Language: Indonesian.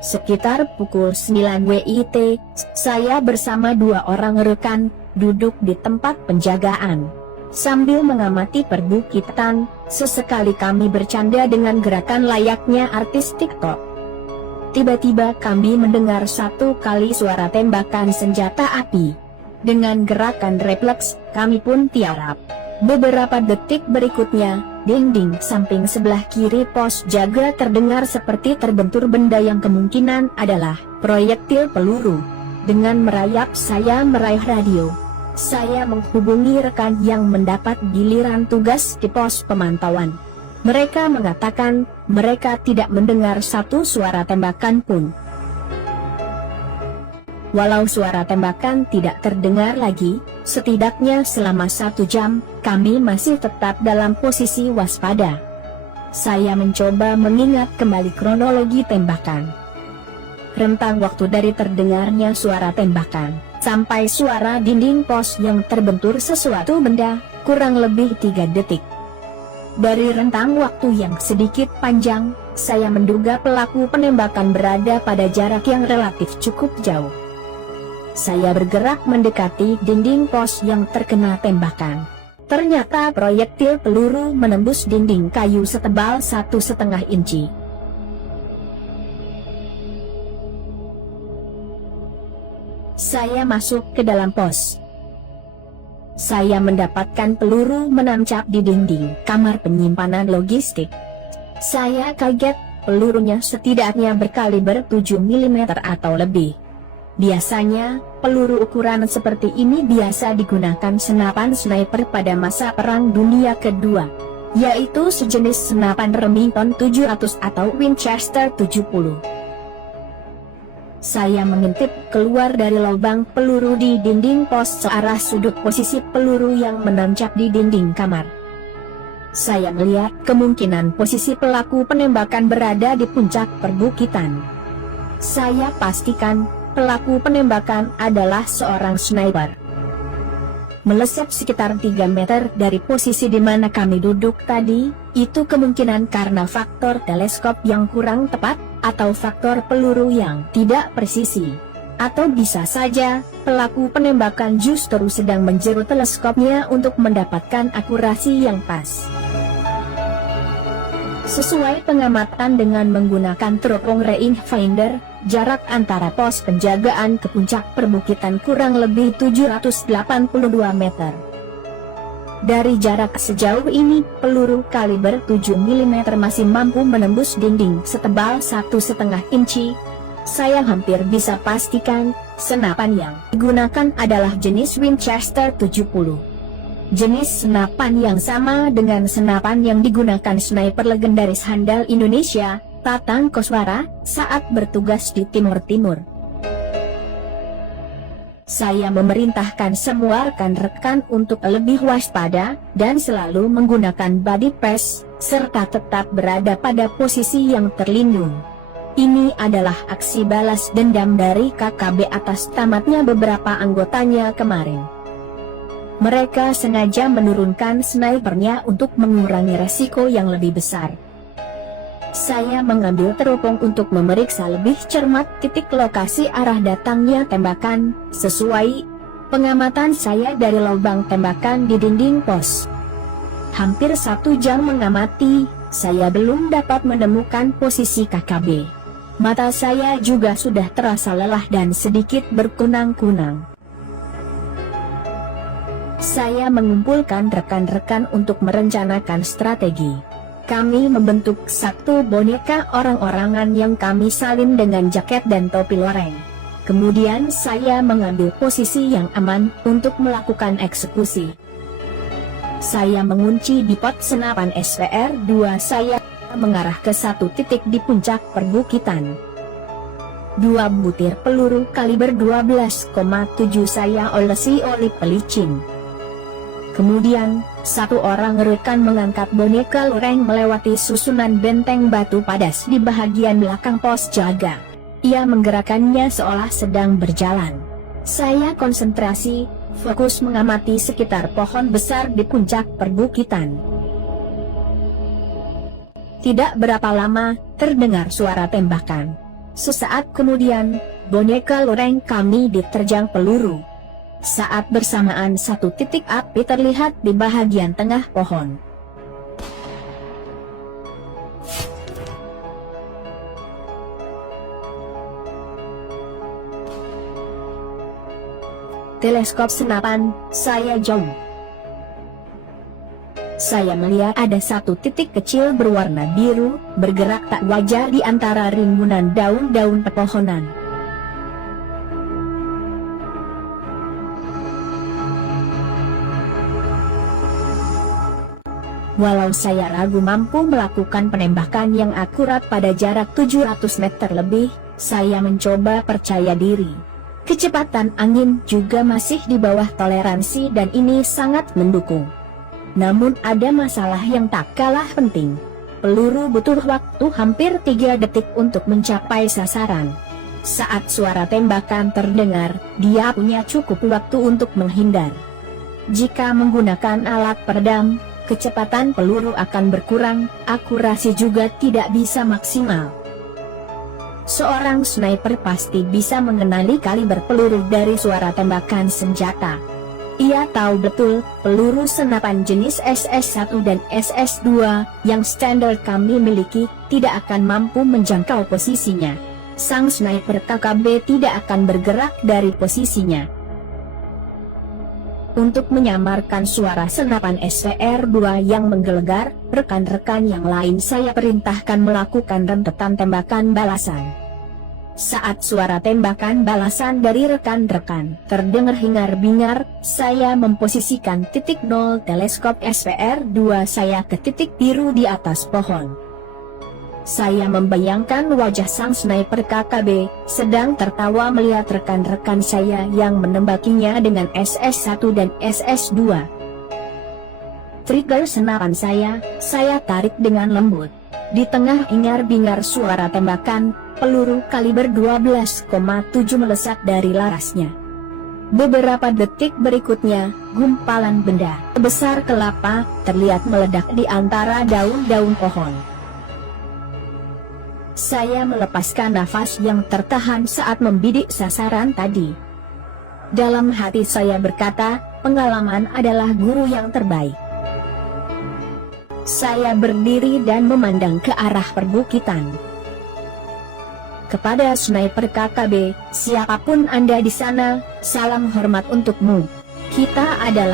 Sekitar pukul 9 WIT, saya bersama 2 orang rekan, duduk di tempat penjagaan. Sambil mengamati perbukitan, sesekali kami bercanda dengan gerakan layaknya artis TikTok. Tiba-tiba kami mendengar satu kali suara tembakan senjata api. Dengan gerakan refleks, kami pun tiarap. Beberapa detik berikutnya, dinding samping sebelah kiri pos jaga terdengar seperti terbentur benda yang kemungkinan adalah proyektil peluru. Dengan merayap saya meraih radio. Saya menghubungi rekan yang mendapat giliran tugas di pos pemantauan. Mereka mengatakan, mereka tidak mendengar satu suara tembakan pun. Walau suara tembakan tidak terdengar lagi, setidaknya selama 1 jam, kami masih tetap dalam posisi waspada. Saya mencoba mengingat kembali kronologi tembakan. Rentang waktu dari terdengarnya suara tembakan sampai suara dinding pos yang terbentur sesuatu benda, kurang lebih 3 detik. Dari rentang waktu yang sedikit panjang, saya menduga pelaku penembakan berada pada jarak yang relatif cukup jauh. Saya bergerak mendekati dinding pos yang terkena tembakan. Ternyata proyektil peluru menembus dinding kayu setebal 1,5 inci. Saya masuk ke dalam pos. Saya mendapatkan peluru menancap di dinding kamar penyimpanan logistik. Saya kaget, pelurunya setidaknya berkaliber 7 mm atau lebih. Biasanya, peluru ukuran seperti ini biasa digunakan senapan sniper pada masa Perang Dunia Kedua, yaitu sejenis senapan Remington 700 atau Winchester 70. Saya mengintip keluar dari lubang peluru di dinding pos searah sudut posisi peluru yang menancap di dinding kamar. Saya melihat kemungkinan posisi pelaku penembakan berada di puncak perbukitan. Saya pastikan pelaku penembakan adalah seorang sniper. Melesat sekitar 3 meter dari posisi di mana kami duduk tadi, itu kemungkinan karena faktor teleskop yang kurang tepat, atau faktor peluru yang tidak presisi. Atau bisa saja, pelaku penembakan justru sedang menjeru teleskopnya untuk mendapatkan akurasi yang pas. Sesuai pengamatan dengan menggunakan teropong rangefinder, jarak antara pos penjagaan ke puncak perbukitan kurang lebih 782 meter. Dari jarak sejauh ini, peluru kaliber 7 mm masih mampu menembus dinding setebal 1,5 inci. Saya hampir bisa pastikan, senapan yang digunakan adalah jenis Winchester 70. Jenis senapan yang sama dengan senapan yang digunakan sniper legendaris handal Indonesia, Tatang Koswara, saat bertugas di Timur Timur. Saya memerintahkan semua rekan-rekan untuk lebih waspada, dan selalu menggunakan body pass, serta tetap berada pada posisi yang terlindung. Ini adalah aksi balas dendam dari KKB atas tamatnya beberapa anggotanya kemarin. Mereka sengaja menurunkan snipernya untuk mengurangi resiko yang lebih besar. Saya mengambil teropong untuk memeriksa lebih cermat titik lokasi arah datangnya tembakan, sesuai pengamatan saya dari lubang tembakan di dinding pos. Hampir 1 jam mengamati, saya belum dapat menemukan posisi KKB. Mata saya juga sudah terasa lelah dan sedikit berkunang-kunang. Saya mengumpulkan rekan-rekan untuk merencanakan strategi. Kami membentuk satu boneka orang-orangan yang kami salin dengan jaket dan topi loreng. Kemudian saya mengambil posisi yang aman untuk melakukan eksekusi. Saya mengunci di pot senapan SPR-2 saya mengarah ke satu titik di puncak perbukitan. 2 butir peluru kaliber 12,7 saya olesi oleh pelicin. Kemudian, 1 orang rekan mengangkat boneka loreng melewati susunan benteng batu padas di bagian belakang pos jaga. Ia menggerakkannya seolah sedang berjalan. Saya konsentrasi, fokus mengamati sekitar pohon besar di puncak perbukitan. Tidak berapa lama, terdengar suara tembakan. Sesaat kemudian, boneka loreng kami diterjang peluru. Saat bersamaan satu titik api terlihat di bahagian tengah pohon. Teleskop senapan, saya jauh. Saya melihat ada satu titik kecil berwarna biru, bergerak tak wajar di antara rimbunan daun-daun pepohonan. Walau saya ragu mampu melakukan penembakan yang akurat pada jarak 700 meter lebih, saya mencoba percaya diri. Kecepatan angin juga masih di bawah toleransi dan ini sangat mendukung. Namun ada masalah yang tak kalah penting. Peluru butuh waktu hampir 3 detik untuk mencapai sasaran. Saat suara tembakan terdengar, dia punya cukup waktu untuk menghindar. Jika menggunakan alat peredam, kecepatan peluru akan berkurang, akurasi juga tidak bisa maksimal. Seorang sniper pasti bisa mengenali kaliber peluru dari suara tembakan senjata. Ia tahu betul, peluru senapan jenis SS-1 dan SS-2, yang standar kami miliki, tidak akan mampu menjangkau posisinya. Sang sniper KKB tidak akan bergerak dari posisinya. Untuk menyamarkan suara senapan SVR-2 yang menggelegar, rekan-rekan yang lain saya perintahkan melakukan rentetan tembakan balasan. Saat suara tembakan balasan dari rekan-rekan terdengar hingar-bingar, saya memposisikan titik 0 teleskop SVR-2 saya ke titik biru di atas pohon. Saya membayangkan wajah sang sniper KKB, sedang tertawa melihat rekan-rekan saya yang menembakinya dengan SS-1 dan SS-2. Trigger senapan saya tarik dengan lembut. Di tengah hingar-bingar suara tembakan, peluru kaliber 12,7 melesat dari larasnya. Beberapa detik berikutnya, gumpalan benda sebesar kelapa terlihat meledak di antara daun-daun pohon. Saya melepaskan nafas yang tertahan saat membidik sasaran tadi. Dalam hati saya berkata, pengalaman adalah guru yang terbaik. Saya berdiri dan memandang ke arah perbukitan. Kepada sniper KKB, siapapun Anda di sana, salam hormat untukmu. Kita adalah